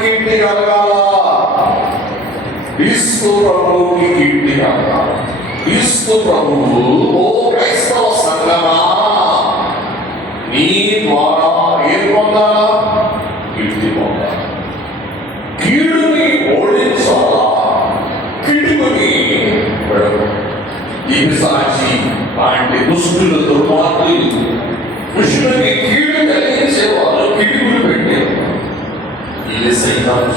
కీర్తి కలగాల, క్రీస్తు ప్రభువుకి కీర్తి కలగాల. క్రీస్తు ప్రభువు ఓ క్రైస్తవ సంగమా నీ ద్వారా ఏం పొందాలా? కీర్తి పొందాలి. కీడుని ఓడించాలా, కిడుకుని ఈ పిశాచి లాంటి దుష్టుల దుర్మార్గులు పురుషులకి కీడు కలిగించేవారు కిడుకులు పెట్టేవారు. ఇది సైతాను